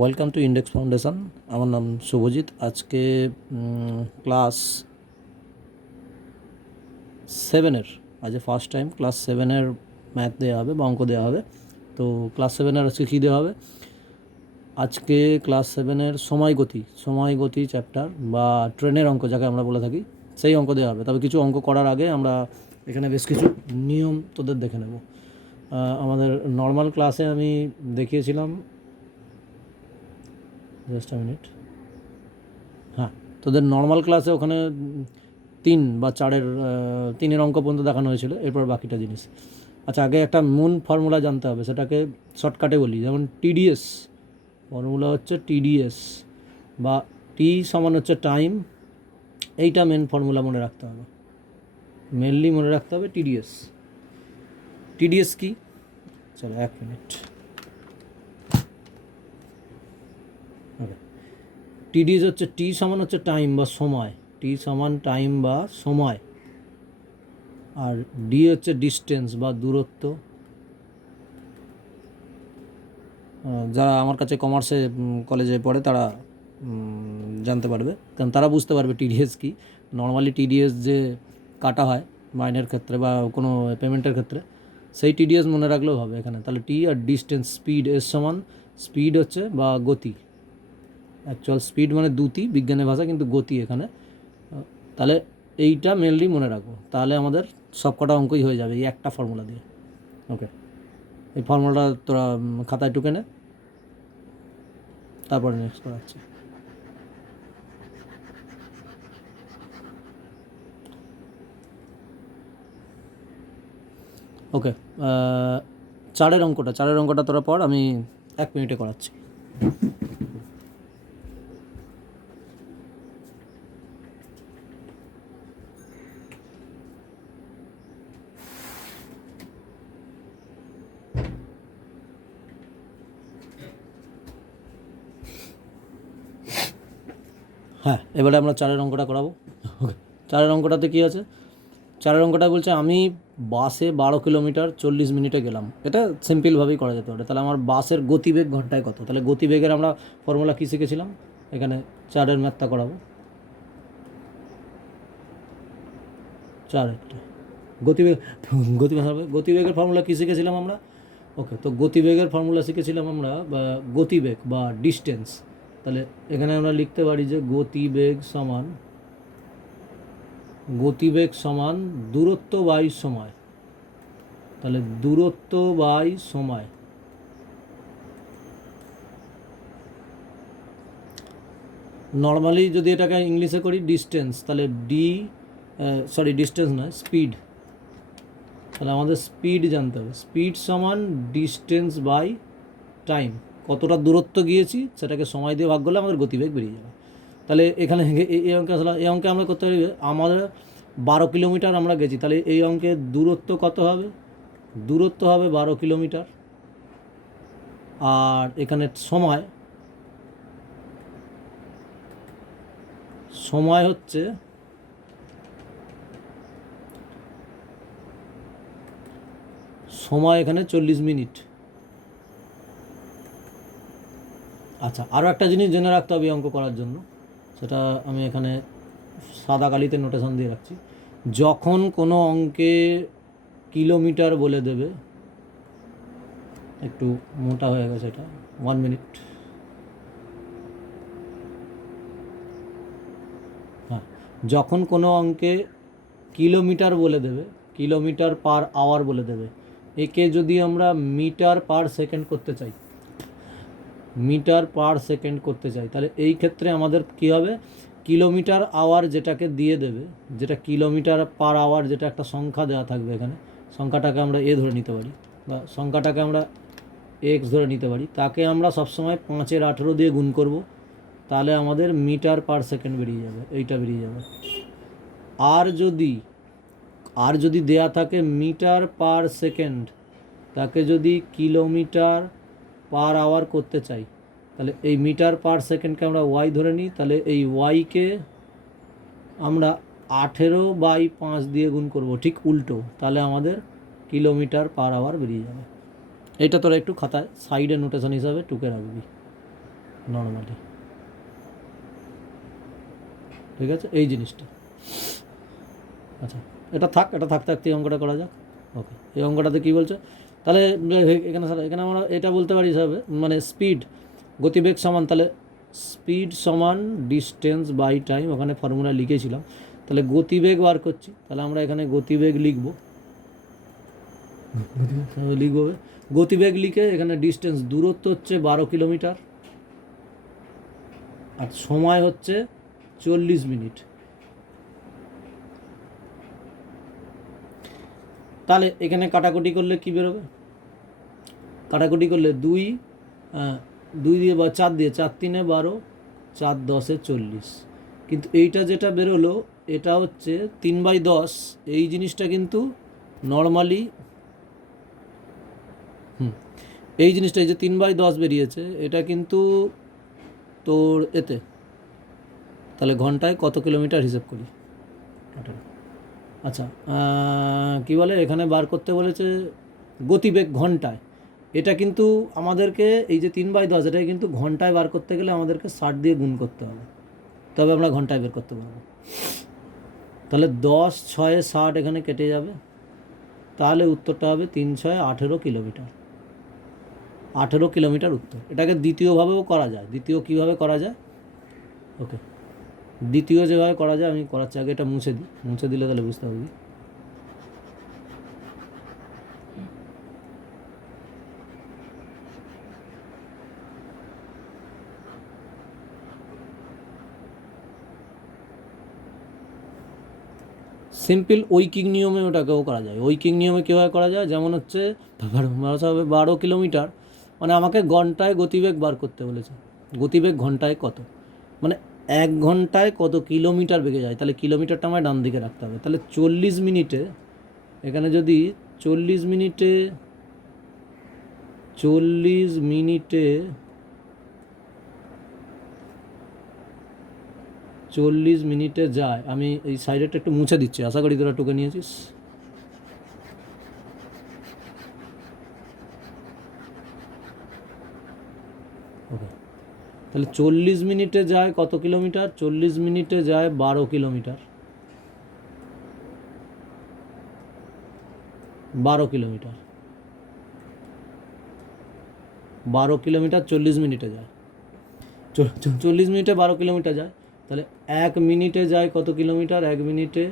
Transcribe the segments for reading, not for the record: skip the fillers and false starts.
Welcome to index foundation. আমার নাম শুভজিৎ। আজকে ক্লাস 7-এর ফার্স্ট টাইম ক্লাস 7-এর ম্যাথ দেওয়া হবে বা অঙ্ক দেওয়া হবে। তো ক্লাস 7-এর আজকে কী দেওয়া হবে? আজকে ক্লাস 7-এর সময় গতি চ্যাপ্টার বা ট্রেনের অঙ্ক যাকে আমরা বলে থাকি, সেই অঙ্ক দেওয়া হবে। তবে কিছু অঙ্ক করার আগে আমরা এখানে বেশ কিছু নিয়ম তোদের দেখে নেব। আমাদের নর্মাল ক্লাসে আমি দেখিয়েছিলাম, জাস্ট আ মিনিট, হ্যাঁ, তোদের নর্মাল ক্লাসে ওখানে 3 বা 4-এর অঙ্ক পর্যন্ত দেখানো হয়েছিল, এরপর বাকিটা জিনিস। আচ্ছা, আগে একটা মূল ফর্মুলা জানতে হবে, সেটাকে শর্টকাটে বলি। যেমন টিডিএস, ফর্মুলা হচ্ছে টিডিএস বা টি সমান হচ্ছে টাইম। এইটা মেন ফর্মুলা মনে রাখতে হবে, মেনলি মনে রাখতে হবে টিডিএস। টিডিএস কি? চলো 1 মিনিট। ওকে, টিডিএস হচ্ছে টি সমান হচ্ছে টাইম বা সময়, টি সমান টাইম বা সময়, আর ডি হচ্ছে ডিস্টেন্স বা দূরত্ব। যারা আমার কাছে কমার্সে কলেজে পড়ে তারা জানতে পারবে, কারণ তারা বুঝতে পারবে টিডিএস কি। নর্মালি টিডিএস যে কাটা হয় মাইনের ক্ষেত্রে বা কোনো পেমেন্টের ক্ষেত্রে, সেই টিডিএস মনে রাখলেও হবে এখানে। তাহলে টি আর ডিস্টেন্স, স্পিড এর সমান, স্পিড হচ্ছে বা গতি, অ্যাকচুয়াল স্পিড মানে দ্রুতি বিজ্ঞানের ভাষা, কিন্তু গতি এখানে। তাহলে এইটা মেনলি মনে রাখবো, তাহলে আমাদের সব কটা অঙ্কই হয়ে যাবে এই একটা ফর্মুলা দিয়ে। ওকে, এই ফর্মুলাটা তোরা খাতায় টুকে নে, তারপরে নেক্সট করাচ্ছি। ওকে, 4-এর অঙ্কটা তোরা পর, আমি 1 মিনিটে করাচ্ছি। হ্যাঁ, এবারে আমরা 4-এর অঙ্কটা করাবো। ওকে, 4-এর অঙ্কটাতে কী আছে? 4-এর অঙ্কটা বলছে আমি বাসে 12 কিলোমিটার 40 মিনিটে গেলাম। এটা সিম্পলভাবেই করা যেতে পারে। তাহলে আমার বাসের গতিবেগ ঘন্টায় কত? তাহলে গতিবেগের আমরা ফর্মুলা কী শিখেছিলাম? এখানে 4-এর ম্যাথটা করাবো। 4-একটা গতিবেগের ফর্মুলা কী শিখেছিলাম আমরা? ওকে, তো গতিবেগের ফর্মুলা শিখেছিলাম আমরা বা গতিবেগ বা ডিস্টেন্স। তাহলে এখানে আমরা লিখতে পারি যে গতিবেগ সমান দূরত্ব বাই সময়। তাহলে দূরত্ব বাই সময়। নর্মালি যদি এটাকে ইংলিশে করি ডিস্টেন্স, তাহলে ডিস্টেন্স নয়, স্পিড। তাহলে আমাদের স্পিড জানতে হবে। স্পিড সমান ডিস্টেন্স বাই টাইম, কতটা দূরত্ব গিয়েছি সেটাকে সময় দিয়ে ভাগ করলে আমাদের গতিবেগ বেরিয়ে যাবে। তাহলে এখানে এই অঙ্কে আমরা করতে পারি, আমাদের 12 কিলোমিটার আমরা গেছি, তাহলে এই অঙ্কে দূরত্ব কত হবে? দূরত্ব হবে 12 কিলোমিটার। আর এখানে সময় হচ্ছে এখানে 40 মিনিট। আচ্ছা, আরও একটা জিনিস জেনে রাখতে হবে অঙ্ক করার জন্য, সেটা আমি এখানে সাদা কালিতে নোটেশন দিয়ে রাখছি। যখন কোনো অঙ্কে কিলোমিটার বলে দেবে, একটু মোটা হয়ে গেছে এটা, 1 মিনিট, হ্যাঁ, যখন কোনো অঙ্কে কিলোমিটার বলে দেবে, কিলোমিটার পার আওয়ার বলে দেবে, একে যদি আমরা মিটার পার সেকেন্ড করতে চাই, তাহলে এই ক্ষেত্রে আমাদের কী হবে? কিলোমিটার আওয়ার যেটাকে দিয়ে দেবে, যেটা কিলোমিটার পার আওয়ার, যেটা একটা সংখ্যা দেওয়া থাকবে এখানে, সংখ্যাটাকে আমরা এ ধরে নিতে পারি বা সংখ্যাটাকে আমরা এক্স ধরে নিতে পারি, তাকে আমরা সবসময় 5-এর 18 দিয়ে গুণ করব, তাহলে আমাদের মিটার পার সেকেন্ড বেরিয়ে যাবে, এইটা বেরিয়ে যাবে। আর যদি দেয়া থাকে মিটার পার সেকেন্ড, তাকে যদি কিলোমিটার পার আওয়ার করতে চাই, তাহলে এই মিটার পার সেকেন্ডকে আমরা ওয়াই ধরে নিই, তাহলে এই ওয়াইকে আমরা 18/5 দিয়ে গুণ করব, ঠিক উল্টো, তাহলে আমাদের কিলোমিটার পার আওয়ার বেরিয়ে যাবে। এইটা তোরা একটু খাতায় সাইডে নোটেশন হিসাবে টুকে রাখবি। নর্মালি, ঠিক আছে, এই জিনিসটা। আচ্ছা, এটা থাকতে থাকতে এই অঙ্কটা করা যাক। ওকে, এই অঙ্কটাতে কী বলছে তাহলে এখানে আমরা এটা বলতে পারি হিসাবে, মানে স্পিড, গতিবেগ সমান, তাহলে স্পিড সমান ডিস্টেন্স বাই টাইম, ওখানে ফর্মুলা লিখেছিলাম। তাহলে গতিবেগ বার করছি, তাহলে আমরা এখানে গতিবেগ লিখব, গতিবেগ লিখে এখানে ডিস্টেন্স, দূরত্ব হচ্ছে 12 কিলোমিটার, আর সময় হচ্ছে 40 মিনিট। তাহলে এখানে কাটাকুটি করলে কী বেরোবে? কাটাকুটি করলে 2 দিয়ে বা 4 দিয়ে, 4 3 12, 4 10 40। কিন্তু এইটা যেটা বেরোলো এটা হচ্ছে 3/10, এই জিনিসটা কিন্তু নর্মালি, এই জিনিসটা, এই যে 3/10 বেরিয়েছে, এটা কিন্তু তোর এতে, তাহলে ঘন্টায় কত কিলোমিটার হিসেব করি। আচ্ছা, কি বলে এখানে বার করতে বলেছে গতিবেগ ঘন্টায়, এটা কিন্তু আমাদেরকে এই যে 3/10, এটাই কিন্তু ঘন্টায় বার করতে গেলে আমাদেরকে 60 দিয়ে গুণ করতে হবে, তবে আমরা ঘন্টায় বের করতে পারবো। তাহলে 10 6 60 এখানে কেটে যাবে, তাহলে উত্তরটা হবে 3 6 18 কিলোমিটার। 18 কিলোমিটার উত্তর। এটাকে দ্বিতীয়ভাবেও করা যায়। দ্বিতীয় কীভাবে করা যায়? ওকে, দ্বিতীয় যেভাবে করা যায় আমি করাচ্ছি, আগে এটা মুছে দিই, মুছে দিলে তাহলে বুঝতে পারবি। সিম্পল ঐকিক নিয়মে ওটাকেও করা যায়। ঐকিক নিয়মে কীভাবে করা যায়? যেমন হচ্ছে 12 কিলোমিটার, মানে আমাকে ঘন্টায় গতিবেগ বার করতে বলেছে। গতিবেগ ঘন্টায় কত, মানে 1 ঘন্টায় কত কিলোমিটার বেগে যায়, তাহলে কিলোমিটারটা আমায় ডান দিকে রাখতে হবে। তাহলে 40 মিনিটে, এখানে যদি 40 মিনিটে 40 মিনিটে যায়, আমি এই সাইডেরটা একটু মুছে দিচ্ছি, আশা করি তোরা টুকে নিয়েছিস। ওকে, তাহলে 40 মিনিটে যায় কত কিলোমিটার? 40 মিনিটে যায় 12 কিলোমিটার। 12 কিলোমিটার 12 কিলোমিটার 40 মিনিটে যায়। 40 মিনিটে 12 কিলোমিটার যায়, তাহলে 1 মিনিটে যায় কত কিলোমিটার? 1 মিনিটে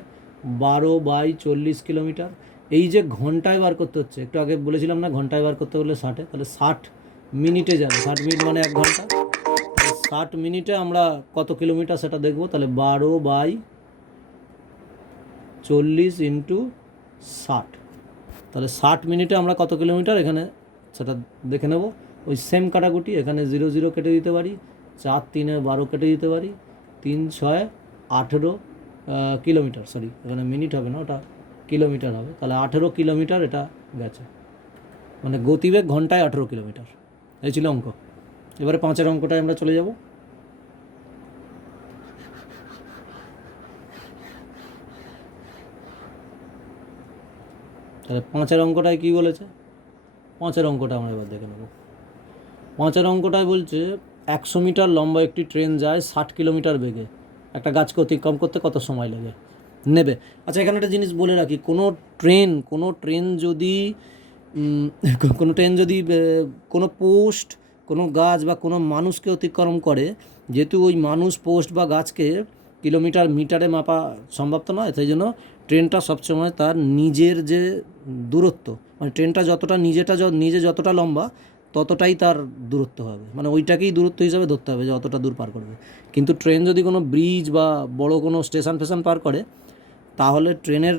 12/40 কিলোমিটার। এই যে ঘন্টায় বার করতে হচ্ছে, একটু আগে বলেছিলাম না ঘন্টায় বার করতে হলে 60, তাহলে 60 মিনিটে যাবে। 60 মিনিট মানে 1 ঘন্টা। 60 মিনিটে আমরা কত কিলোমিটার সেটা দেখব। তাহলে 12/40 ইন্টু 60, তাহলে 60 মিনিটে আমরা কত কিলোমিটার এখানে সেটা দেখে নেব। ওই সেম কাটাকুটি, এখানে 0 0 কেটে দিতে পারি, 4 3 12 কেটে দিতে পারি, 3 6 18 কিলোমিটার, সরি এখানে মিনিট হবে না, ওটা কিলোমিটার হবে। তাহলে 18 কিলোমিটার এটা গেছে, মানে গতিবেগ ঘন্টায় 18 কিলোমিটার। এই ছিল অঙ্ক। এবারে 5-এর অঙ্কটায় আমরা চলে যাব। তাহলে 5-এর অঙ্কটায় কী বলেছে? 5-এর অঙ্কটা আমরা এবার দেখে নেব। 5-এর অঙ্কটায় বলছে 100 মিটার লম্বা একটি ট্রেন যায় 60 কিলোমিটার বেগে, একটা গাছকে অতিক্রম করতে কত সময় নেবে। আচ্ছা, এখানে একটা জিনিস বলে রাখি, কোনো ট্রেন যদি কোনো পোস্ট, কোনো গাছ বা কোনো মানুষকে অতিক্রম করে, যেহেতু ওই মানুষ, পোস্ট বা গাছকে কিলোমিটার মিটারে মাপা সম্ভব তো নয়, সেই জন্য ট্রেনটা সবসময় তার নিজের যে দূরত্ব, মানে ট্রেনটা নিজে যতটা লম্বা ততটাই তার দূরত্ব হবে, মানে ওইটাকেই দূরত্ব হিসাবে ধরতে হবে যে অতটা দূর পার করবে। কিন্তু ট্রেন যদি কোনো ব্রিজ বা বড় কোনো স্টেশন পার করে, তাহলে ট্রেনের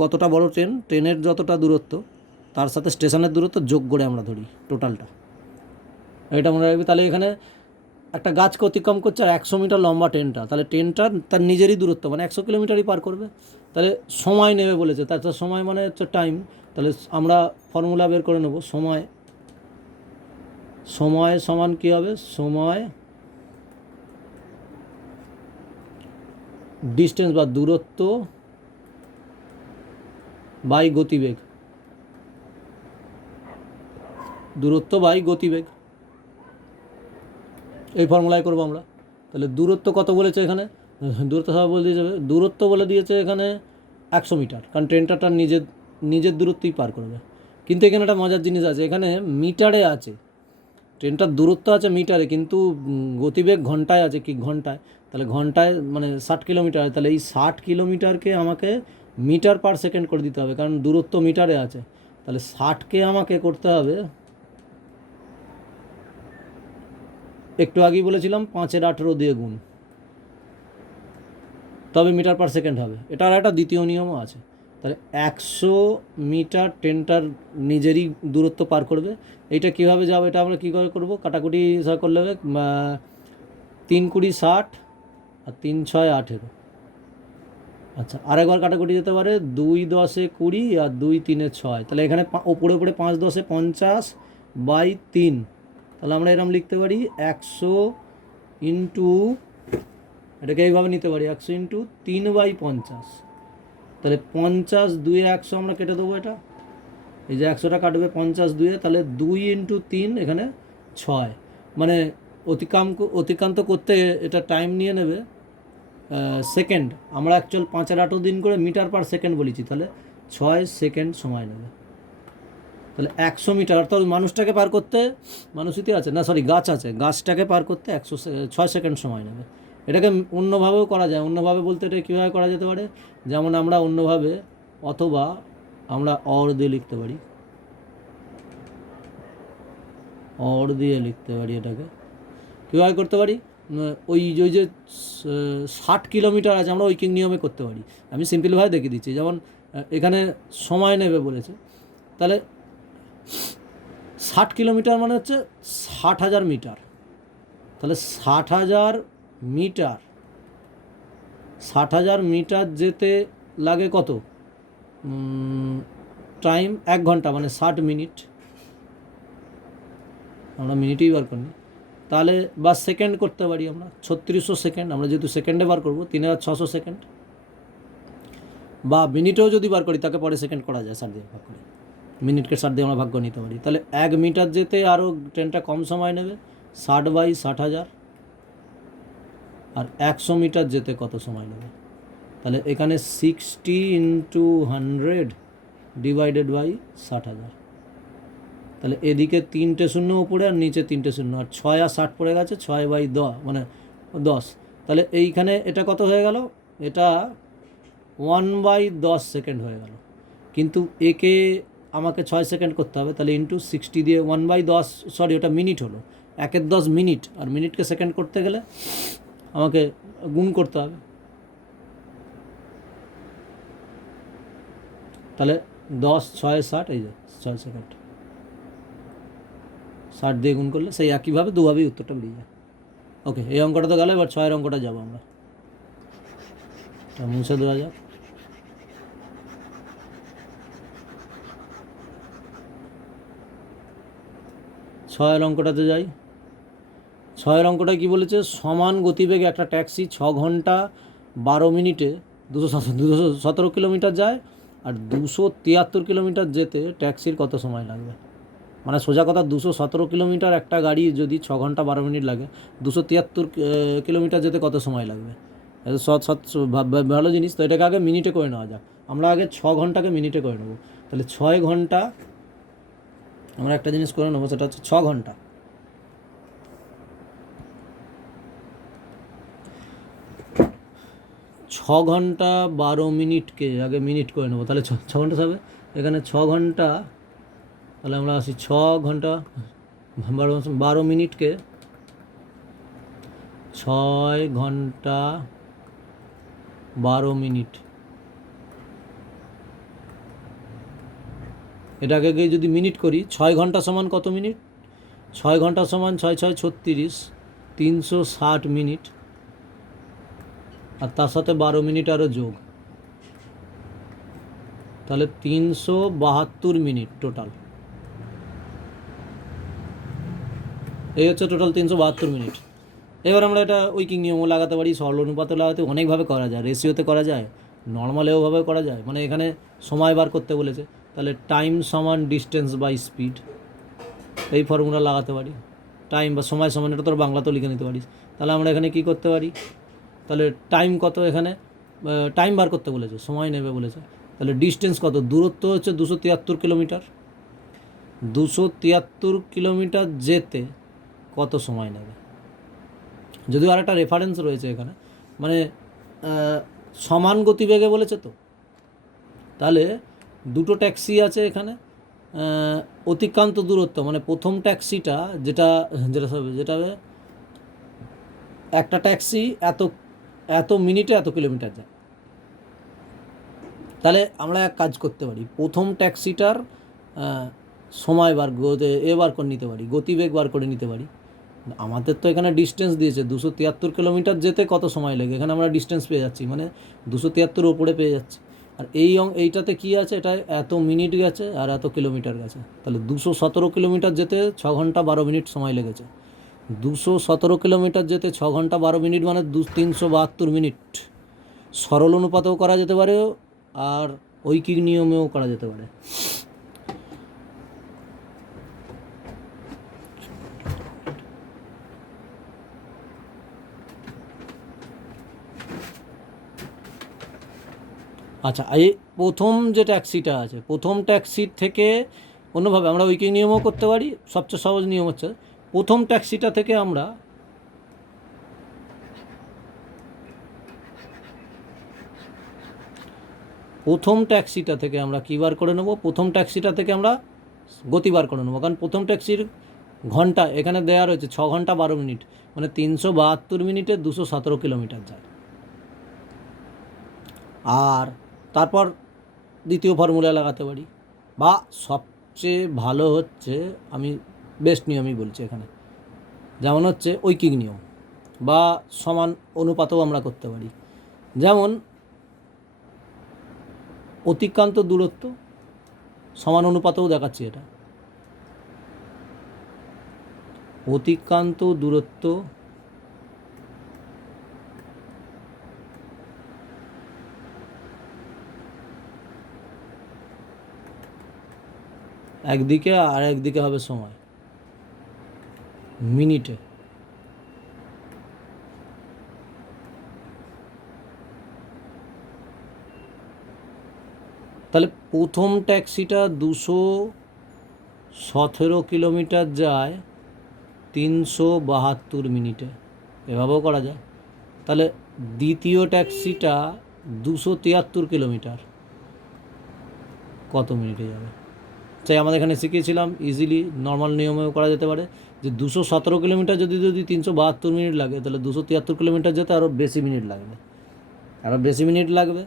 কতটা বড় ট্রেনের যতটা দূরত্ব তার সাথে স্টেশনের দূরত্ব যোগ করে আমরা ধরি টোটালটা, এটা মনে রাখবি। তাহলে এখানে একটা গাছকে অতিক্রম করছে আর 100 মিটার লম্বা ট্রেনটা, তাহলে ট্রেনটা তার নিজেরই দূরত্ব, মানে 100 কিলোমিটারই পার করবে। তাহলে সময় নেবে বলেছে, তার সময় মানে হচ্ছে টাইম। তাহলে আমরা ফর্মুলা বের করে নেব। সময় সমান কী হবে? সময় ডিস্টেন্স বা দূরত্ব বাই গতিবেগ, দূরত্ব বাই গতিবেগ। এই ফর্মুলায় করবো আমরা। তাহলে দূরত্ব কত বলেছে এখানে, দূরত্ব সবাই বলে দিয়ে যাবে, দূরত্ব বলে দিয়েছে এখানে 100 মিটার, কারণ ট্রেনটা তার নিজের দূরত্বই পার করবে। কিন্তু এখানে একটা মজার জিনিস আছে, এখানে মিটারে আছে, ট্রেনটার দূরত্ব আছে মিটারে, কিন্তু গতিবেগ ঘন্টায় আছে, কি ঘন্টায়, তাহলে ঘন্টায় মানে 60 কিলোমিটার, তাহলে এই 60 কিলোমিটারকে আমাকে মিটার পার সেকেন্ড করে দিতে হবে, কারণ দূরত্ব মিটারে আছে। তাহলে 60কে আমাকে করতে হবে, একটু আগেই বলেছিলাম 5-এর 18 দিয়ে গুণ, তবে মিটার পার সেকেন্ড হবে। এটার একটা দ্বিতীয় নিয়মও আছে। তাহলে 100 মিটার ট্রেনটার নিজেরই দূরত্ব পার করবে। এইটা কীভাবে যাবে, এটা আমরা কী করে করবো, কাটাকুটি করলে হবে, 3 × 20 = 60 আর 3 × 6 = 18। আচ্ছা, আরেকবার কাটাকুটি যেতে পারে, 2 × 10 = 20 আর 2 × 3 = 6। তাহলে এখানে ওপরে 5 × 10 = 50/3। তাহলে আমরা এরকম লিখতে পারি 100 ইন্টু, এটাকে এইভাবে নিতে পারি, 100 ইন্টু 3/50। তাহলে 50 2 100 আমরা কেটে দেবো, এটা এই যে 100টা কাটবে 50 2, তাহলে 2 × 3 এখানে 6, মানে অতিক্রান্ত করতে এটা টাইম নিয়ে নেবে সেকেন্ড। আমরা অ্যাকচুয়াল 5-এর 18 দিন করে মিটার পার সেকেন্ড বলেছি, তাহলে 6 সেকেন্ড সময় নেবে। তাহলে 100 মিটার, অর্থাৎ মানুষটাকে পার করতে, মানুষই আছে না, সরি গাছ আছে, গাছটাকে পার করতে 6 সেকেন্ড সময় নেবে। এটাকে অন্যভাবেও করা যায়, অন্যভাবে বলতে এটা কীভাবে করা যেতে পারে, যেমন আমরা অন্যভাবে, অথবা আমরা অর দিয়ে লিখতে পারি, অর দিয়ে লিখতে পারি। এটাকে কীভাবে করতে পারি, ওই যে 60 কিলোমিটার আছে, আমরা উইকিং নিয়মে করতে পারি। আমি সিম্পলভাবে দেখিয়ে দিচ্ছি, যেমন এখানে সময় নেবে বলেছে, তাহলে 60 কিলোমিটার মানে হচ্ছে 60,000 মিটার। তাহলে 60,000 মিটার, 60,000 মিটার যেতে লাগে কত টাইম, 1 ঘন্টা, মানে 60 মিনিট, আমরা মিনিটেই বার করি, তাহলে বা সেকেন্ড করতে পারি আমরা 3600 সেকেন্ড, আমরা যেহেতু সেকেন্ডে বার করবো 3600 সেকেন্ড, বা মিনিটেও যদি বার করি তাকে পরে সেকেন্ড করা যায়, 60 দিয়ে ভাগ করে, মিনিটকে 60 দিয়ে আমরা ভাগ করে নিতে পারি। তাহলে 1 মিটার যেতে আরও ট্রেনটা কম সময় নেবে, 60/60,000, আর 100 মিটার যেতে কত সময় নেবে, তাহলে এখানে 60 × 100 / 60,000। তাহলে এদিকে 3টে শূন্য উপরে আর নিচে 3টে শূন্য, আর 6 আর 60 পড়ে গেছে, 6/10 মানে 10। তাহলে এইখানে এটা কত হয়ে গেল, এটা 1/10 সেকেন্ড হয়ে গেল। কিন্তু একে আমাকে 6 সেকেন্ড করতে হবে, তাহলে ইন্টু 60 দিয়ে 1/10, সরি ওটা মিনিট হলো, 1-এর 10 মিনিট, আর মিনিটকে সেকেন্ড করতে গেলে আমাকে গুণ করতে হবে। তাহলে 10 6 60, এই যে 6 সেকেন্ড, 60 দিয়ে গুণ করলে সেই একইভাবে দুভাবেই উত্তরটা বেরিয়ে যায়। ওকে, এই অঙ্কটা তো গেল, এবার 6-এর অঙ্কটা যাবো আমরা, মুছে দেওয়া যাক। 6-এর অঙ্কটাতে যাই। 6-এর অঙ্কটা কী বলেছে, সমান গতিবেগে একটা ট্যাক্সি 6 ঘন্টা 12 মিনিটে 217 কিলোমিটার যায়, আর 273 কিলোমিটার যেতে ট্যাক্সির কত সময় লাগবে। মানে সোজা কথা, 217 কিলোমিটার একটা গাড়ি যদি 6 ঘন্টা 12 মিনিট লাগে, 273 কিলোমিটার যেতে কত সময় লাগবে। ভালো জিনিস তো, এটাকে আগে মিনিটে করে নেওয়া যাক। আমরা আগে 6 ঘন্টাকে মিনিটে করে নেবো। তাহলে 6 ঘন্টা, আমরা একটা জিনিস করে নেবো, সেটা হচ্ছে 6 ঘন্টা, ছ ঘন্টা 12 মিনিটকে আগে মিনিট করে নেবো। তাহলে 6 ঘন্টা হবে, এখানে 6 ঘন্টা, তাহলে আমরা আসি 6 ঘন্টা 12 মিনিটকে 6 ঘন্টা 12 মিনিট, এটাকে যদি মিনিট করি, 6 ঘন্টা সমান কত মিনিট, 6 ঘন্টা সমান 6 6 36, 360 মিনিট, আর তার সাথে 12 মিনিট আরও যোগ, তাহলে 372 মিনিট টোটাল। এই হচ্ছে টোটাল 372 মিনিট। এবার আমরা এটা উইকিং নিয়মও লাগাতে পারি, সরল অনুপাতও লাগাতে, অনেকভাবে করা যায়, রেশিওতে করা যায়, নর্মালেওভাবে করা যায়। মানে এখানে সময় বার করতে বলেছে, তাহলে টাইম সমান ডিস্টেন্স বাই স্পিড, এই ফর্মুলা লাগাতে পারি। টাইম বা সময় সমান, এটা তোর বাংলাতেও লিখে নিতে পারিস। তাহলে আমরা এখানে কি করতে পারি, তাহলে টাইম কত, এখানে টাইম বার করতে বলেছে, সময় নেবে বলেছে। তাহলে ডিস্টেন্স কত, দূরত্ব হচ্ছে 273 কিলোমিটার। 273 কিলোমিটার যেতে কত সময় নেবে, যদিও আর একটা রেফারেন্স রয়েছে এখানে, মানে সমান গতিবেগে বলেছে তো। তাহলে দুটো ট্যাক্সি আছে এখানে, অতিক্রান্ত দূরত্ব মানে প্রথম ট্যাক্সিটা যেটা যেটা হবে যেটা হবে একটা ট্যাক্সি এত মিনিটে এত কিলোমিটার যায়। তাহলে আমরা এক কাজ করতে পারি, প্রথম ট্যাক্সিটার সময় বার করে নিতে পারি, গতিবেগ বার করে নিতে পারি। আমাদের তো এখানে ডিস্টেন্স দিয়েছে 273 কিলোমিটার যেতে কত সময় লাগে, এখানে আমরা ডিস্টেন্স পেয়ে যাচ্ছি, মানে 273 ওপরে পেয়ে যাচ্ছি। আর এইটাতে কি আছে, এটা এত মিনিট গেছে আর এত কিলোমিটার গেছে, তাহলে 217 কিলোমিটার যেতে 6 ঘন্টা 12 মিনিট সময় লেগেছে। 217 কিলোমিটার যেতে 6 ঘন্টা 12 মিনিট মানে 372 মিনিট। সরল অনুপাতেও করা যেতে পারে আর ঐকিক নিয়মেও করা যেতে পারে। আচ্ছা, এই প্রথম যে ট্যাক্সিটা আছে, প্রথম ট্যাক্সির থেকে অন্যভাবে আমরা ঐকিক নিয়মও করতে পারি। সবচেয়ে সহজ নিয়ম হচ্ছে প্রথম ট্যাক্সিটা থেকে আমরা কী বার করে নেব, প্রথম ট্যাক্সিটা থেকে আমরা গতি বার করে নেবো, কারণ প্রথম ট্যাক্সির ঘন্টা এখানে দেওয়া রয়েছে 6 ঘন্টা 12 মিনিট, মানে 372 মিনিটে 217 কিলোমিটার যায়। আর তারপর দ্বিতীয় ফর্মুলা লাগাতে পারি, বা সবচেয়ে ভালো হচ্ছে, আমি বেস্ট নিয়মই বলছি এখানে, যেমন হচ্ছে ঐকিক নিয়ম বা সমান অনুপাতও আমরা করতে পারি। যেমন অতিক্রান্ত দূরত্ব সমান অনুপাতেও দেখাচ্ছি, এটা অতিক্রান্ত দূরত্ব একদিকে আর একদিকে হবে সময় মিনিটে। তাহলে প্রথম ট্যাক্সিটা 217 কিলোমিটার যায় 372 মিনিটে, এভাবেও করা যায়। তাহলে দ্বিতীয় ট্যাক্সিটা 273 কিলোমিটার কত মিনিটে যাবে, চাই আমাদের এখানে শিখিয়েছিলাম, ইজিলি নর্মাল নিয়মেও করা যেতে পারে যে 217 কিলোমিটার যদি 372 মিনিট লাগে, তাহলে 273 কিলোমিটার যেতে আরও বেশি মিনিট লাগবে,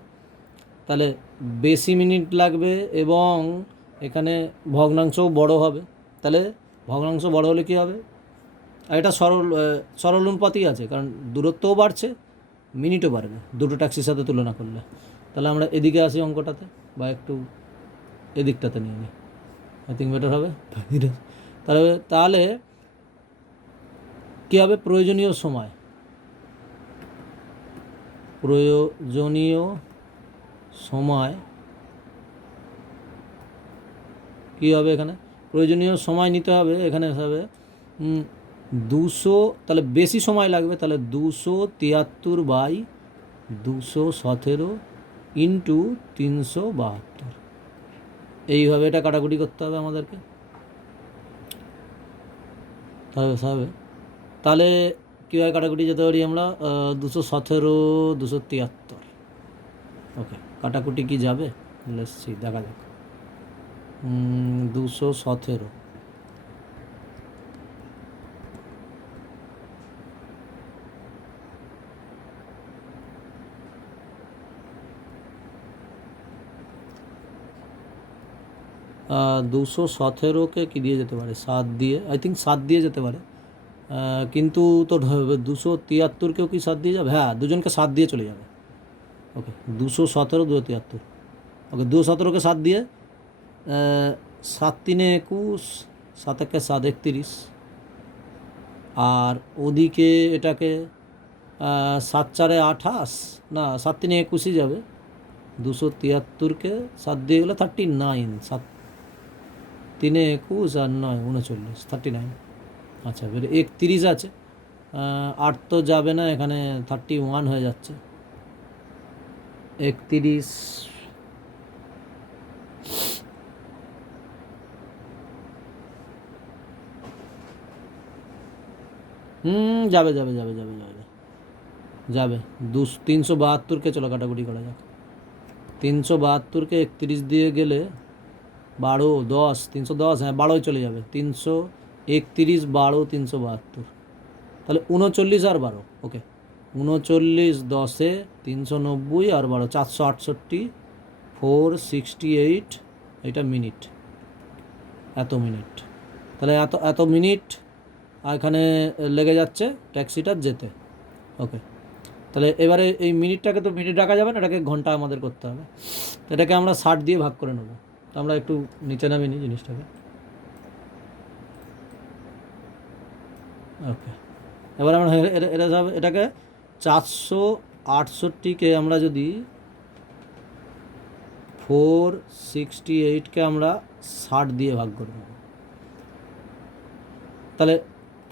তাহলে বেশি মিনিট লাগবে এবং এখানে ভগ্নাংশও বড় হবে। তাহলে ভগ্নাংশ বড় হলে কী হবে, আর এটা সরল অনুপাতই আছে, কারণ দূরত্বও বাড়ছে মিনিটও বাড়বে দুটো ট্যাক্সির সাথে তুলনা করলে। তাহলে আমরা এদিকে আসি অঙ্কটাতে, বা একটু এদিকটাতে নিয়ে নিই, আই থিঙ্ক বেটার হবে। তাহলে কী হবে, প্রয়োজনীয় সময় কী হবে, এখানে প্রয়োজনীয় সময় নিতে হবে, এখানে হবে 200, তাহলে বেশি সময় লাগবে, তাহলে 273/217 ইন্টু 372, এইভাবে এটা কাটাকুটি করতে হবে আমাদেরকে। তাহলে কীভাবে কাটাকুটি যেতে পারি আমরা, 217 273, ওকে, কাটাকুটি কি যাবে, দেখা যাক। 217 217কে কী দিয়ে যেতে পারে, 7 দিয়ে, আই থিঙ্ক 7 দিয়ে যেতে পারে, কিন্তু তো 273কেও কি 7 দিয়ে যাবে, হ্যাঁ দুজনকে 7 দিয়ে চলে যাবে। ওকে, 217 273, ওকে 217কে 7 দিয়ে, 7 3 21, 7 1 7 31, আর ওদিকে এটাকে 7 4 28, না 7 3 21ই যাবে, 273কে 7 দিয়ে গেলে 39, 7 3 21 আর 9 39, 39। আচ্ছা, এবারে 31 আছে, 8 তো যাবে না, এখানে 31 হয়ে যাচ্ছে। 31, যাবে যাবে যাবে যাবে যাবে যাবে 372কে চলো কাটাকুটি করা যাক। 372কে 31 দিয়ে গেলে 12, 10, 310, হ্যাঁ 12 চলে যাবে। 331, 12, 372, তাহলে 39 আর 12, ওকে। 39, 10-এ 390 আর 12, 468, 468, এটা মিনিট, এত মিনিট। তাহলে এত এত মিনিট এখানে লেগে যাচ্ছে ট্যাক্সিটার যেতে, ওকে। তাহলে এবারে এই মিনিটটাকে তো মিনিট রাখা যাবে না, এটাকে ঘন্টা আমাদের করতে হবে। এটাকে আমরা 60 দিয়ে ভাগ করে নেব। তো আমরা একটু নিচে নামিয়ে নিই জিনিসটাকে, ওকে। এবার আমরা এটাকে 468কে আমরা যদি 468কে আমরা 60 দিয়ে ভাগ করে নেব, তাহলে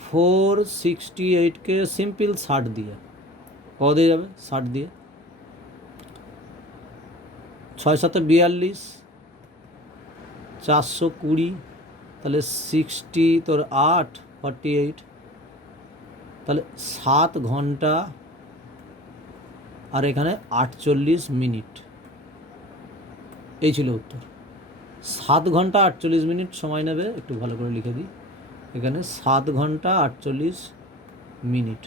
468কে সিম্পল 60 দিয়ে কত দিয়ে যাবে, 60 দিয়ে 6 7 42, 420, তাহলে 60 তোর 8, 48, তাহলে 7 ঘন্টা আর এখানে 48 মিনিট, এই ছিল উত্তর। 7 ঘন্টা 48 মিনিট সময় নেবে, একটু ভালো করে লিখে দিই এখানে, 7 ঘন্টা 48 মিনিট।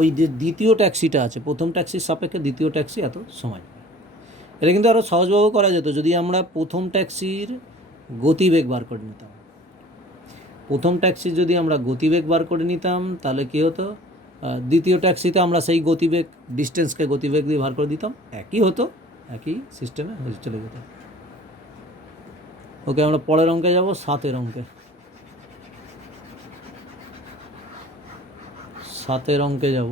ওই যে দ্বিতীয় ট্যাক্সিটা আছে, প্রথম ট্যাক্সির সাপেক্ষে দ্বিতীয় ট্যাক্সি এত সময়। এটা কিন্তু আরও সহজভাবে করা যেত যদি আমরা প্রথম ট্যাক্সির গতিবেগ বার করে নিতাম। প্রথম ট্যাক্সির যদি আমরা গতিবেগ বার করে নিতাম তাহলে কী হতো, দ্বিতীয় ট্যাক্সিতে আমরা সেই গতিবেগ, ডিস্টেন্সকে গতিবেগ দিয়ে বার করে দিতাম, একই হতো, একই সিস্টেমে চলে যেত। ওকে, আমরা পরের অঙ্কে যাব, 7-এর অঙ্কে। 7-এর অঙ্কে যাব।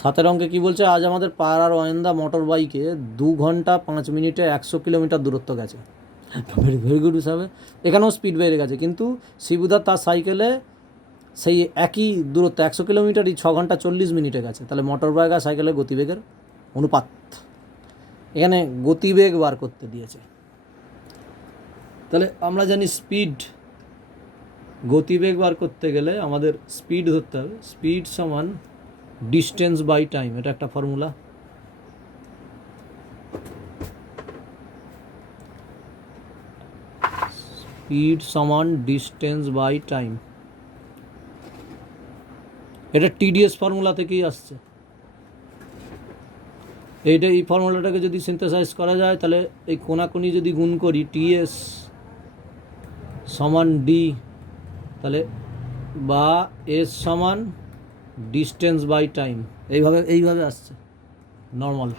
সাতের অঙ্কে কী বলছে, আজ আমাদের পাড়ার অয়েন্দা মোটর বাইকে 2 ঘন্টা 5 মিনিটে 100 কিলোমিটার দূরত্ব গেছে। ভেরি ভেরি গুড হিসাবে, এখানেও স্পিড বেড়ে গেছে, কিন্তু শিবুদা তার সাইকেলে সেই একই দূরত্ব 100 কিলোমিটারই 6 ঘন্টা 40 মিনিটে গেছে। তাহলে মোটর বাইক আর সাইকেলের গতিবেগের অনুপাত, এখানে গতিবেগ বার করতে দিয়েছে। তাহলে আমরা জানি স্পিড, গতিবেগ বার করতে গেলে আমাদের স্পিড ধরতে হবে, স্পিড সমান ডিস্টেন্স বাই টাইম, এটা একটা ফর্মুলা। স্পিড সমান ডিস্টেন্স বাই টাইম, এটা টিডিএস ফর্মুলা থেকেই আসছে। এই ফর্মুলাটাকে যদি সিনথেসাইজ করা যায় তাহলে এই কোনাকুনি যদি গুণ করি, টিএস সমান ডি, তাহলে বা এস সমান ডিস্টেন্স বাই টাইম, এইভাবে আসছে নর্মাল।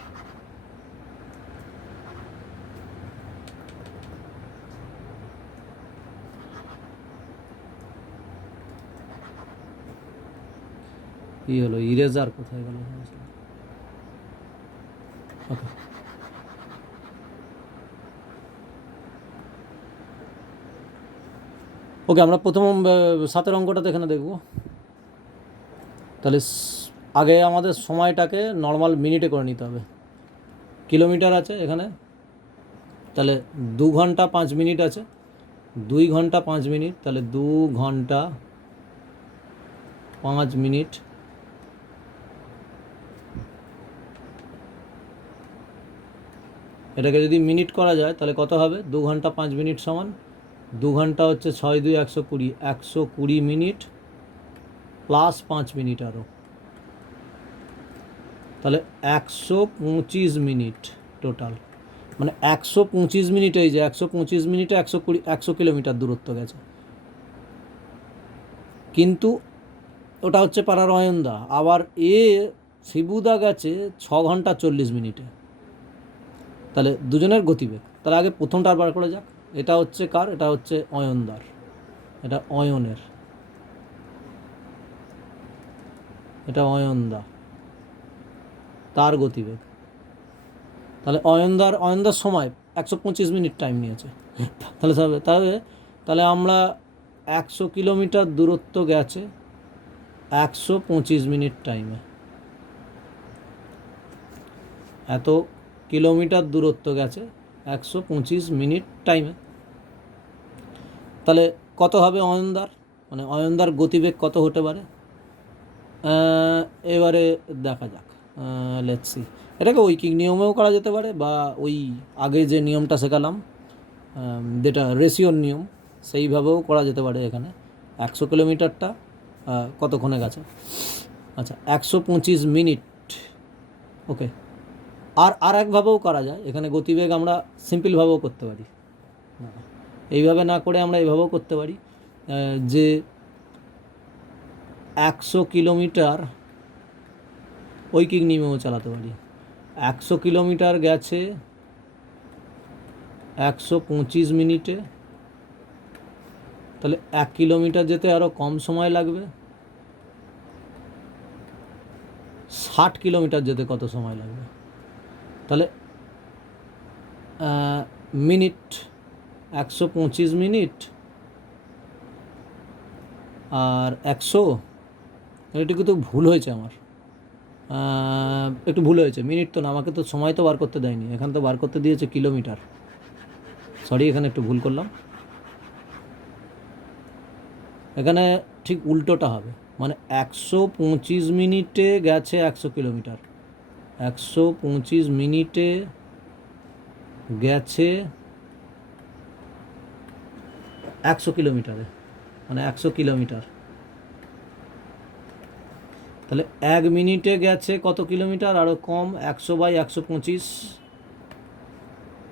কি হলো, ইরেজার কোথায় গেল? ওকে, ওকে, আমরা প্রথম 7-এর অঙ্কটাতে এখানে দেখব। তাহলে আগে আমাদের সময়টাকে নর্মাল মিনিটে করে নিতে হবে। কিলোমিটার আছে এখানে, তাহলে 2 ঘন্টা 5 মিনিট আছে, 2 ঘন্টা 5 মিনিট, তাহলে 2 ঘন্টা 5 মিনিট, এটাকে যদি মিনিট করা যায় তাহলে কত হবে, 2 ঘন্টা 5 মিনিট সমান 2 ঘন্টা হচ্ছে 6 2 120, 120 মিনিট প্লাস 5 মিনিট আরও, তাহলে 125 মিনিট টোটাল। মানে 125 মিনিটে, এই যে 125 মিনিটে 100 কিলোমিটার দূরত্ব গেছে, কিন্তু ওটা হচ্ছে পাড়ার অয়নদা। আবার শিবুদা গেছে 6 ঘন্টা 40 মিনিটে, তাহলে দুজনের গতিবেগ। তাহলে আগে প্রথমটা বার করা যাক, এটা হচ্ছে কার, এটা হচ্ছে অয়নদার। এটা অয়নের, এটা অয়নদা, তার গতিবেগ। তাহলে অয়নদার সময় 125 মিনিট টাইম নিয়েছে। তাহলে তাহলে তাহলে আমরা 100 কিলোমিটার দূরত্ব গেছে 125 মিনিট টাইমে। এত কিলোমিটার দূরত্ব গেছে 125 মিনিট টাইমে। তাহলে কত হবে অয়নদার, মানে অয়নদার গতিবেগ কত হতে পারে? এবারে দেখা যাক, লেটস সি। এটাকে ঐকিক নিয়মেও করা যেতে পারে, বা ওই আগে যে নিয়মটা শেখালাম যেটা রেশিওর নিয়ম, সেইভাবেও করা যেতে পারে। এখানে 100 কিলোমিটারটা কতক্ষণে গেছে? আচ্ছা, 125 মিনিট। ওকে, আর একভাবেও করা যায়। এখানে গতিবেগ আমরা সিম্পলভাবেও করতে পারি, এইভাবে না করে আমরা এইভাবেও করতে পারি যে 100 কিলোমিটার ঐকিক নিয়মেও চালাতে পারি। 100 কিলোমিটার গেছে 125 মিনিটে, তাহলে 1 কিলোমিটার যেতে আরও কম সময় লাগবে। 60 কিলোমিটার যেতে কত সময় লাগবে? তাহলে মিনিট, 125 মিনিট আর 100, এটুকু তো ভুল হয়েছে আমার, একটু ভুল হয়েছে। মিনিট তো না, আমাকে তো সময় তো বার করতে দেয়নি, এখানে তো বার করতে দিয়েছে কিলোমিটার। সরি, এখানে একটু ভুল করলাম। এখানে ঠিক উল্টোটা হবে, মানে 125 মিনিটে গেছে 100 কিলোমিটার, 125 মিনিটে গেছে 100 কিলোমিটারে, মানে 100 কিলোমিটার। তাহলে 1 মিনিটে গেছে কত কিলোমিটার? আরও কম, 100/125,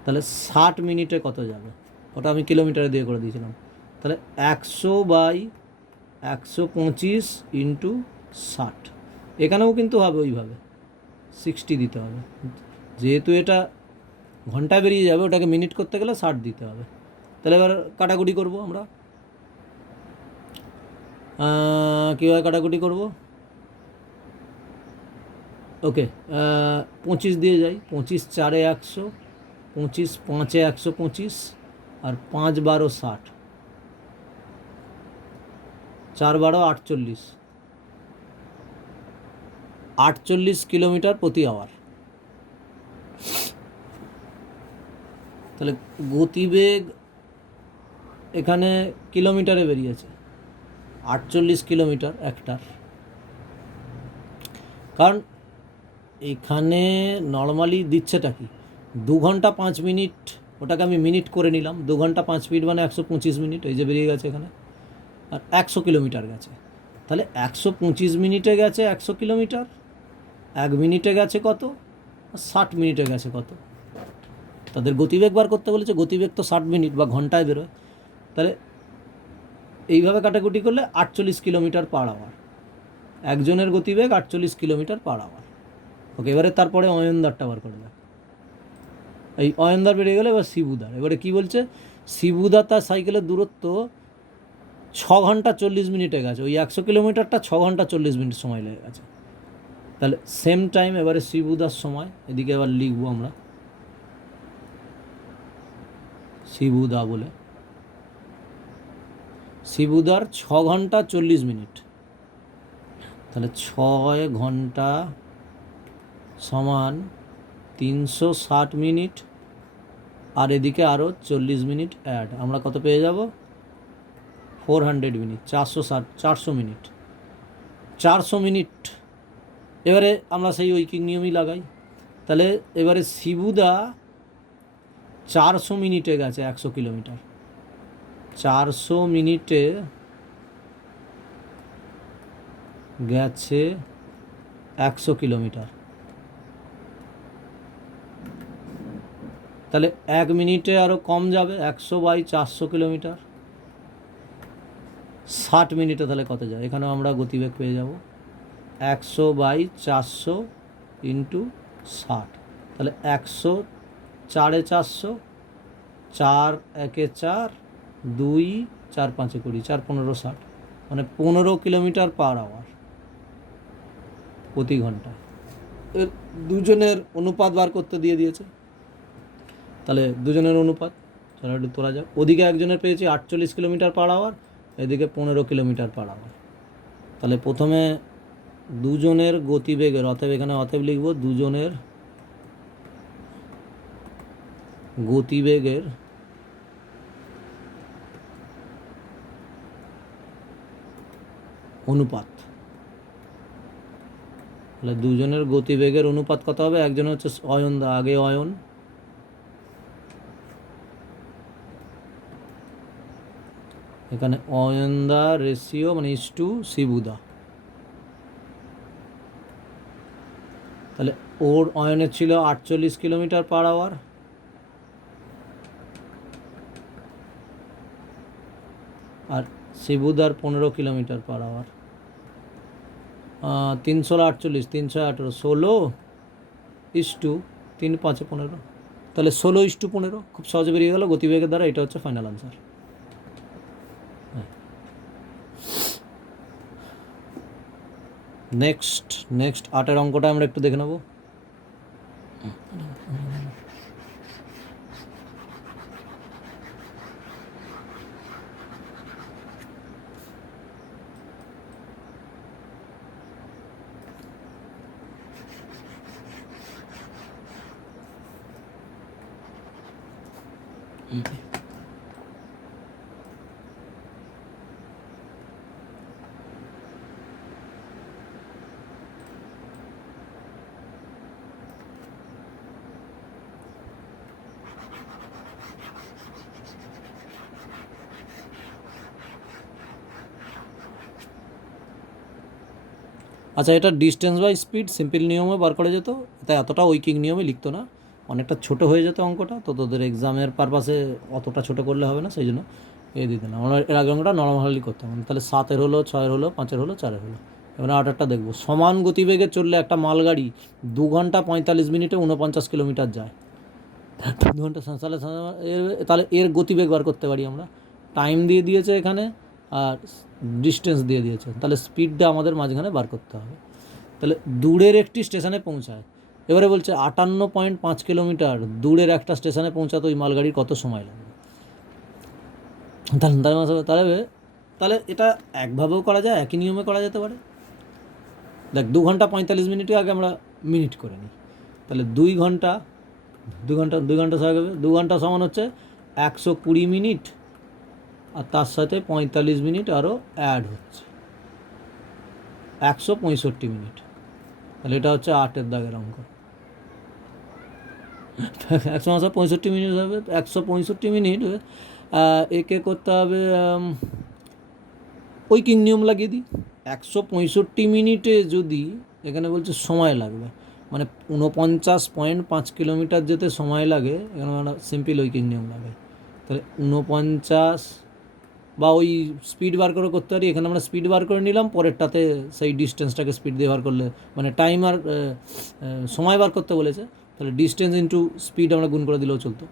তাহলে 60 মিনিটে কত যাবে? ওটা আমি কিলোমিটারে দিয়ে করে দিয়েছিলাম। তাহলে 100/125 ইন্টু 60, এখানেও কিন্তু হবে ওইভাবে 60 দিতে হবে। যেহেতু এটা ঘন্টায় বেরিয়ে যাবে, ওটাকে মিনিট করতে গেলে 60 দিতে হবে। তাহলে এবার কাটাকুটি করব আমরা। কীভাবে কাটাকুটি করব? ওকে, 25 দিয়ে যাই। 25 4-এ 100, 25 5-এ 125, আর 5 12 60, 4 12 48, 48 কিলোমিটার প্রতি আওয়ার। তাহলে গতিবেগ এখানে কিলোমিটারে বেরিয়েছে 48 কিলোমিটার একটার। কারণ এখানে নর্মালি দিচ্ছেটা কি, 2 ঘন্টা 5 মিনিট, ওটাকে আমি মিনিট করে নিলাম। 2 ঘন্টা 5 মিনিট মানে 125 মিনিট, এই যে বেরিয়ে গেছে এখানে। আর 100 কিলোমিটার গেছে, তাহলে 125 মিনিটে গেছে 100 কিলোমিটার, 1 মিনিটে গেছে কত? 60 মিনিটে গেছে কত? তাদের গতিবেগ বার করতে বলেছে, গতিবেগ তো 60 মিনিট বা ঘন্টায় বেরোয়। তাহলে এইভাবে কাটাকুটি করলে 48 কিলোমিটার পার আওয়ার, একজনের গতিবেগ 48 কিলোমিটার পার আওয়ার। ওকে, এবারে তারপরে অয়নদারটা বার করে দেয়। এই অয়নদার বেরিয়ে গেলে এবার শিবুদার। এবারে কি বলছে? শিবুদা তার সাইকেলের দূরত্ব 6 ঘন্টা 40 মিনিটে গেছে, ওই 100 কিলোমিটারটা 6 ঘন্টা 40 মিনিট সময় লেগে গেছে। তাহলে সেম টাইম এবারে শিবুদার সময়, এদিকে এবার লিখবো আমরা শিবুদা বলে। শিবুদার 6 ঘন্টা 40 মিনিট, তাহলে 6 ঘন্টা সমান 360 মিনিট, আর এদিকে আরও 40 মিনিট অ্যাড, আমরা কত পেয়ে যাব? 400 মিনিট, 400 মিনিট, 400 মিনিট। এবারে আমরা সেই ঐকিক নিয়মই লাগাই। তাহলে এবারে শিবুদা 400 মিনিটে গেছে 100 কিলোমিটার, 400 মিনিটে গেছে 100 কিলোমিটার। তাহলে 1 মিনিটে আরও কম যাবে, 100/400 কিলোমিটার, 60 মিনিটে তাহলে কত যায়? এখানেও আমরা গতিবেগ পেয়ে যাব 100/400 ইন্টু 60, তাহলে 100 4-এ 400, 4 1-এ 4, 2 4 5 20, 4 15 60, মানে 15 কিলোমিটার পার আওয়ার প্রতি ঘন্টায়। দুজনের অনুপাত বার করতে দিয়ে দিয়েছে, তাহলে দুজনের অনুপাত চলো একটু তোলা যাক। ওদিকে একজনের পেয়েছি 48 কিলোমিটার পার আওয়ার, এদিকে 15 কিলোমিটার পার আওয়ার। তাহলে প্রথমে দুজনের গতিবেগের, অতএব এখানে অতএব লিখব দুজনের গতিবেগের অনুপাত। তাহলে দুজনের গতিবেগের অনুপাত কত হবে? একজন হচ্ছে অয়ন দা, আগে অয়ন, এখানে অয়ন দা রেশিও মানে ইস টু শিবুদা। তাহলে ওর অয়নের ছিল 48 kilometre per hour, R শিবুদার 15 kilometre per hour. 348, 318, 16 is to 3 5 15, তাহলে 16 ইস টু 15 খুব সহজে বেরিয়ে গেল গতিবেগের দ্বারা। এটা হচ্ছে ফাইনাল আনসার। নেক্সট 8-এর অঙ্কটা আমরা একটু দেখে নেব। আচ্ছা, এটা ডিস্টেন্স বাই স্পিড সিম্পল নিয়মে বার করা যেত, তাই এতটা ঐকিক নিয়মে লিখতো না, অনেকটা ছোট হয়ে যেত অঙ্কটা, তো তোদের এক্সামের পারপাসে অতটা ছোট করলে হবে না, সেই জন্য এই দিতে না। আমরা এর আগে অঙ্কটা নর্মালি করতাম। তাহলে 7-এর হলো, 6-এর হলো, 5-এর হলো, 4-এর হলো। এবার 8-এরটা দেখবো। সমান গতিবেগে চললে একটা মালগাড়ি 2 ঘন্টা 45 মিনিটে 49 কিলোমিটার যায়। 2 ঘন্টা তাহলে এর গতিবেগ বার করতে পারি আমরা। টাইম দিয়ে দিয়েছে এখানে আর ডিস্টেন্স দিয়ে দিয়েছে, তাহলে স্পিডটা আমাদের মাঝখানে বার করতে হবে। তাহলে দূরের একটি স্টেশনে পৌঁছায়, এবারে বলছে 58.5 কিলোমিটার দূরের একটা স্টেশনে পৌঁছাতে ওই মালগাড়ির কত সময় লাগবে। তাহলে এটা একভাবেও করা যায়, একই নিয়মে করা যেতে পারে। দেখ 2 ঘন্টা 45 মিনিটে আগে আমরা মিনিট করে নিই। তাহলে 2 ঘন্টা সহায়ক হবে। 2 ঘন্টা সমান হচ্ছে 120 মিনিট, আর তার সাথে 45 মিনিট আরও অ্যাড হচ্ছে, 165 মিনিট। তাহলে এটা হচ্ছে 8-এর দাগের অঙ্ক। 165 মিনিট হবে, 165 মিনিট একে করতে হবে ঐকিক নিয়ম লাগিয়ে দিই। 165 মিনিটে যদি এখানে বলছে সময় লাগবে, মানে 49.5 কিলোমিটার যেতে সময় লাগে, এখানে আমরা সিম্পল ঐকিক নিয়ম লাগে। তাহলে 49 বা ওই স্পিড বার করে করতে পারি। এখানে আমরা স্পিড বার করে নিলাম, পরেরটাতে সেই ডিস্টেন্সটাকে স্পিড দিয়ে বার করলে, মানে টাইম আর সময় বার করতে বলেছে, তাহলে ডিস্টেন্স ইন্টু স্পিড আমরা গুণ করে দিলেও চলতো।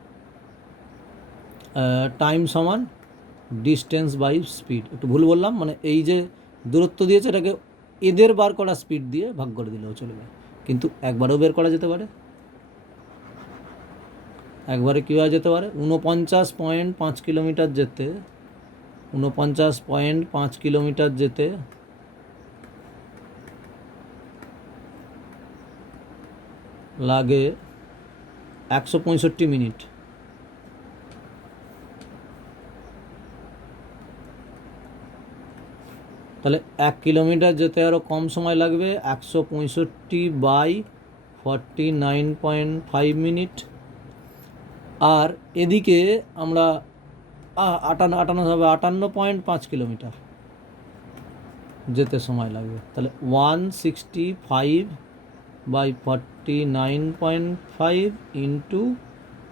টাইম সমান ডিস্টেন্স বাই স্পিড, একটু ভুল বললাম, মানে এই যে দূরত্ব দিয়েছে এটাকে এদের বার করা স্পিড দিয়ে ভাগ করে দিলেও চলবে, কিন্তু একবারেও বের করা যেতে পারে। একবারে কীভাবে যেতে পারে? 49.5 কিলোমিটার যেতে 49.5 কিলোমিটার যেতে লাগে 165 মিনিট। তাহলে 1 কিলোমিটার যেতে আরও কম সময় লাগবে, 165/49.5 মিনিট। আর এদিকে আমরা 58.5 কিলোমিটার যেতে সময় লাগবে, তাহলে 165/49.5 ইন্টু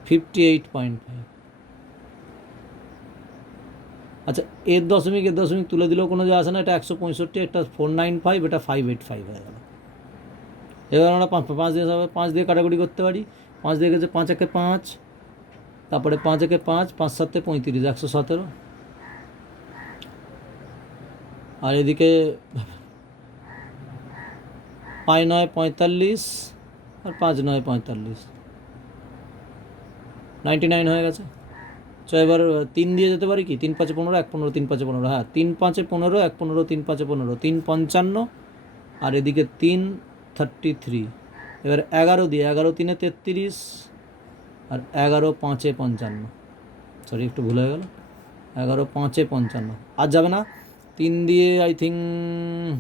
58.5। আচ্ছা, এর দশমিক তুলে দিলেও কোনো যা আসে না, এটা 165, এটা 495, এটা 585 হয়ে গেল। এবার আমরা 5 দিয়ে কাটাকুটি করতে পারি। 5 দিয়ে গেছে 5 একে 5, তারপরে 5 একে 5, 5 7 35, 117। আর এদিকে 5 9 45 আর 5 9 45, 99 হয়ে গেছে। তো এবার 3 দিয়ে যেতে পারি কি, 3 5 15, 1 15, 3 5 15, হ্যাঁ 3 5 15, 1 15, 3 5 15, 3 55, আর এদিকে 3 33। এবার 11 দিয়ে, 11 3 33, আর 11 5 55, সরি একটু ভুল হয়ে গেল, 11 5 55, আর যাবে না 3 দিয়ে, আই থিঙ্ক,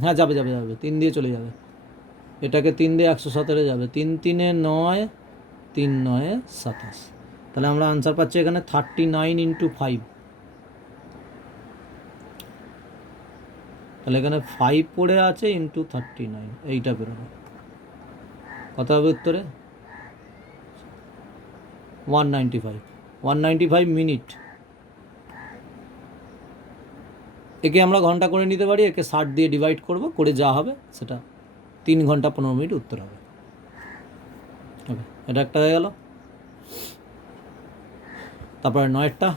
হ্যাঁ যাবে যাবে যাবে, 3 দিয়ে চলে যাবে, এটাকে 3 দিয়ে 117 যাবে, 3 3 9, 3 9 27। তাহলে আমরা আনসার পাচ্ছি এখানে 39 × 5। তাহলে এখানে 5 পড়ে আছে ইন্টু 39, এইটা বেরোবে। কত হবে উত্তরে? 195 মিনিট। একে আমরা ঘন্টা করে নিতে পারি, একে 60 দিয়ে ডিভাইড করব, করে যা হবে সেটা 3 ঘন্টা 15 মিনিট উত্তর হবে। ওকে, এটা একটা হয়ে গেল। তারপরে 9টা,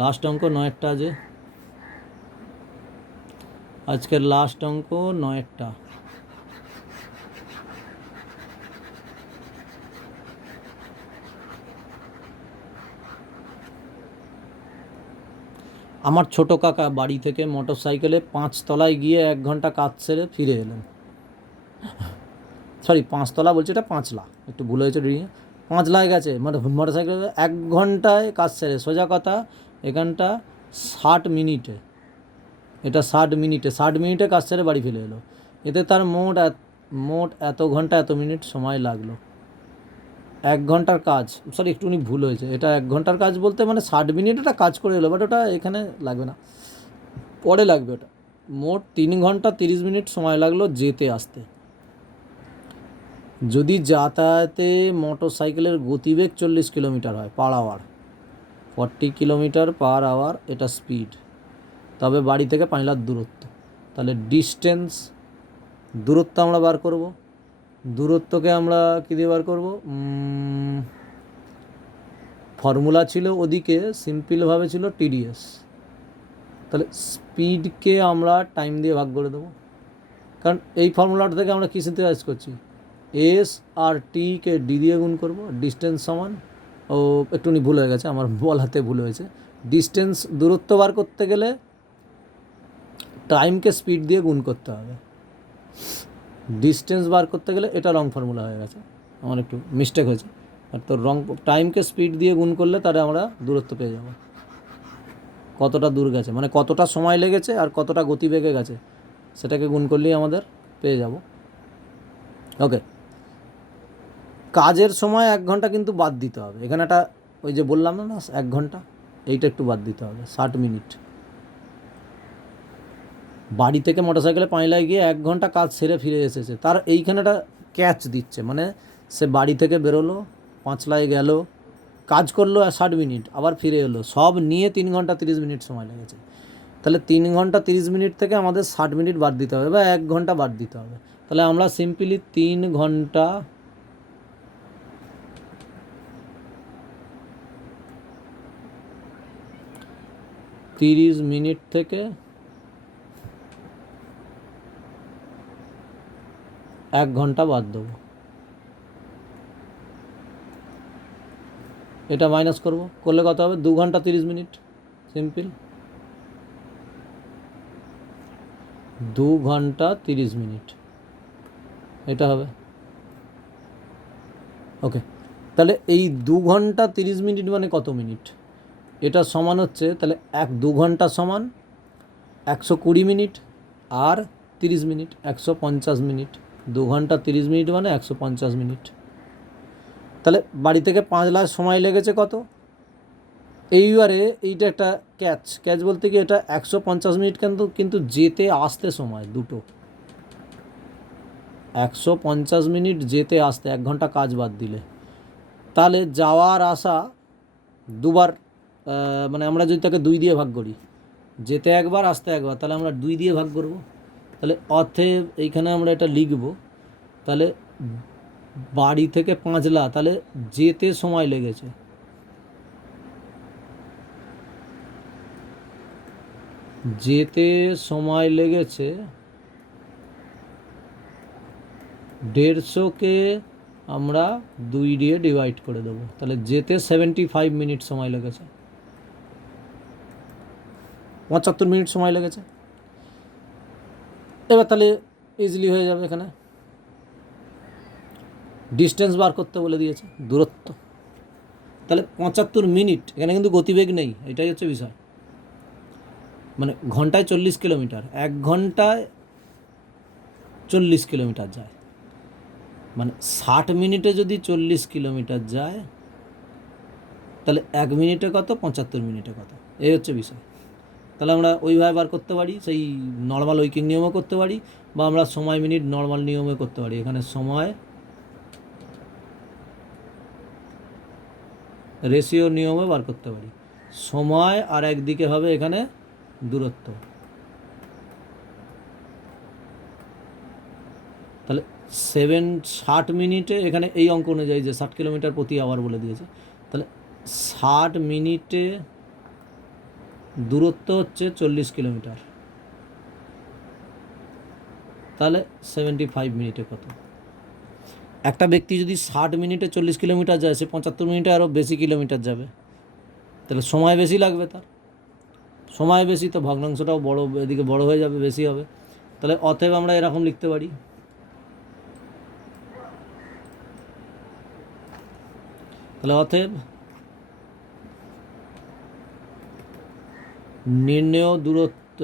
লাস্ট অঙ্ক 9টা, যে আজকের লাস্ট অঙ্ক 9টা। আমার ছোটো কাকা বাড়ি থেকে মোটর সাইকেলে 5 তলায় গিয়ে 1 ঘন্টা কাজ সেরে ফিরে এলেন। সরি 5 তলা বলছে, এটা 5 লা, একটু ভুল হয়েছে, 5 লায় গেছে মানে মোটর সাইকেলে 1 ঘন্টায় কাজ সেরে, সোজা কথা এখানটা 60 মিনিটে, এটা 60 মিনিটে কাজ সেরে বাড়ি ফিরে এলো। এতে তার মোট এত ঘন্টা এত মিনিট সময় লাগলো। 1 ঘন্টার কাজ, সরি একটুখানি ভুল হয়েছে, এটা 1 ঘন্টার কাজ বলতে মানে 60 মিনিট এটা কাজ করে এলো, বাট ওটা এখানে লাগবে না, পরে লাগবে। ওটা মোট 3 ঘন্টা 30 মিনিট সময় লাগলো যেতে আসতে। যদি যাতায়াতে মোটর সাইকেলের গতিবেগ 40 কিলোমিটার হয় per hour, 40 kilometre per hour এটা স্পিড, তবে বাড়ি থেকে 5 লাখ দূরত্ব। তাহলে ডিস্টেন্স, দূরত্ব আমরা বার করব। দূরত্বকে আমরা কী দিয়ে বার করব? ফর্মুলা ছিল ওদিকে, সিম্পলভাবে ছিল টিডিএস। তাহলে স্পিডকে আমরা টাইম দিয়ে ভাগ করে দেবো, কারণ এই ফর্মুলাটা থেকে আমরা কী সিনথেসাইজ করছি, এস আর টিকে ডি দিয়ে গুণ করবো, ডিস্টেন্স সমান, ও একটুখানি ভুল হয়ে গেছে আমার, বলাতে ভুল হয়েছে। ডিস্টেন্স, দূরত্ব বার করতে গেলে টাইমকে স্পিড দিয়ে গুণ করতে হবে, ডিস্টেন্স বার করতে গেলে, এটা রং ফর্মুলা হয়ে গেছে, আমার একটু মিস্টেক হয়েছে। আর তো রং, টাইমকে স্পিড দিয়ে গুণ করলে তাহলে আমরা দূরত্ব পেয়ে যাব, কতটা দূর গেছে মানে কতটা সময় লেগেছে আর কতটা গতিবেগে গেছে, সেটাকে গুণ করলেই আমাদের পেয়ে যাব। ওকে, কাজের সময় 1 ঘন্টা কিন্তু বাদ দিতে হবে, এখানে একটা ওই যে বললাম না 1 ঘন্টা, এইটা একটু বাদ দিতে হবে, 60 মিনিট। বাড়ি থেকে মোটরসাইকেলে 5 লাখ গিয়ে 1 ঘন্টা কাজ সেরে ফিরে এসেছে, তার এইখানেটা ক্যাচ দিচ্ছে, মানে সে বাড়ি থেকে বেরোলো, 5 লাখ গেল, কাজ করলো 60 মিনিট, আবার ফিরে এলো, সব নিয়ে 3 ঘন্টা 30 মিনিট সময় লেগেছে। তাহলে 3 ঘন্টা 30 মিনিট থেকে আমাদের 60 মিনিট বাদ দিতে হবে বা 1 ঘন্টা বাদ দিতে হবে। তাহলে আমরা সিম্পলি 3 ঘন্টা 30 মিনিট থেকে 1 ঘন্টা বাদ দেবো, এটা মাইনাস করব, করলে কত হবে? 2 ঘন্টা 30 মিনিট, সিম্পল 2 ঘন্টা 30 মিনিট, এটা হবে। ওকে, তাহলে এই 2 ঘন্টা 30 মিনিট মানে কত মিনিট? এটা সমান হচ্ছে, তাহলে 2 ঘন্টা সমান 120 মিনিট আর 30 মিনিট, 150 মিনিট। 2 ঘন্টা 30 মিনিট মানে 150 মিনিট। তাহলে বাড়ি থেকে 5 লাখ সময় লেগেছে কত? এইবারে এইটা একটা ক্যাচ বলতে কি, এটা 150 মিনিট কিন্তু যেতে আসতে সময় দুটো, 150 মিনিট যেতে আসতে, 1 ঘন্টা কাজ বাদ দিলে, তাহলে যাওয়ার আসা দুবার, মানে আমরা যদি তাকে 2 দিয়ে ভাগ করি, যেতে একবার আসতে একবার, তাহলে আমরা 2 দিয়ে ভাগ করব। তাহলে অতএব এইখানে আমরা এটা লিখব, তাহলে বাড়ি থেকে 5 লাখ, তাহলে যেতে সময় লেগেছে যেতে সময় লেগেছে 150কে আমরা 2 দিয়ে ডিভাইড করে দেবো, তাহলে যেতে 75 মিনিট সময় লেগেছে, 75 মিনিট সময় লেগেছে। এবার তাহলে ইজিলি হয়ে যাবে, এখানে ডিস্টেন্স বার করতে বলে দিয়েছে, দূরত্ব। তাহলে 75 মিনিট, এখানে কিন্তু গতিবেগ নেই, এটাই হচ্ছে বিষয়। মানে ঘন্টায় 40 কিলোমিটার, 1 ঘন্টায় 40 কিলোমিটার যায়, মানে 60 মিনিটে যদি 40 কিলোমিটার যায়, তাহলে 1 মিনিটে কত, 75 মিনিটে কত, এই হচ্ছে বিষয়। তাহলে আমরা ওইভাবে বার করতে পারি, সেই নর্মাল উইকিং নিয়মও করতে পারি, বা আমরা সময় মিনিট নর্মাল নিয়মে করতে পারি। এখানে সময় রেশিও নিয়মে বার করতে পারি। সময় আর একদিকে হবে এখানে দূরত্ব। তাহলে 60 মিনিটে, এখানে এই অঙ্ক অনুযায়ী যে 60 কিলোমিটার প্রতি আওয়ার বলে দিয়েছে, তাহলে 60 মিনিটে দূরত্ব হচ্ছে 40 কিলোমিটার, তাহলে 75 মিনিটে কত? একটা ব্যক্তি যদি 60 মিনিটে 40 কিলোমিটার যায়, সে 75 মিনিটে আরও বেশি কিলোমিটার যাবে, তাহলে সময় বেশি লাগবে তার। সময় বেশি তো ভগ্নাংশটাও বড়, এদিকে বড় হয়ে যাবে, বেশি হবে। তাহলে অতএব আমরা এরকম লিখতে পারি, তাহলে অতএব নির্ণেয় দূরত্ব,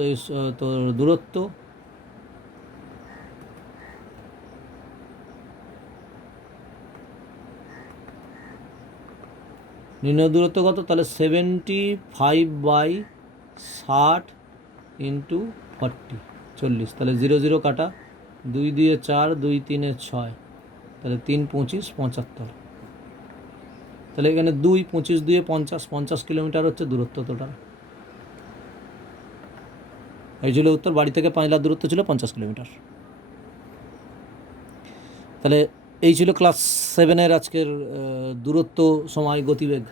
তো দূরত্ব নির্ণয় দূরত্ব কত? তাহলে 75/60 ইন্টু 40, 40। তাহলে 0 0 কাটা, 2 দিয়ে 4, 2 3 6, তাহলে 3 25 75। তাহলে এখানে 2 25 দিয়ে 50, 50 কিলোমিটার হচ্ছে দূরত্ব টোটাল। এই ছিল উত্তর। বাড়ি থেকে পাঁচলার দূরত্ব ছিল 50 কিলোমিটার। তাহলে এই ছিল ক্লাস 7-এর আজকের দূরত্ব, সময়, গতিবেগ,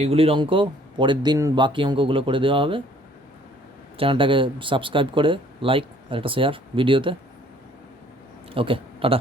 এইগুলির অঙ্ক। পরের দিন বাকি অঙ্কগুলো করে দেওয়া হবে। চ্যানেলটাকে সাবস্ক্রাইব করে লাইক আর একটা শেয়ার ভিডিওতে। ওকে, টাটা।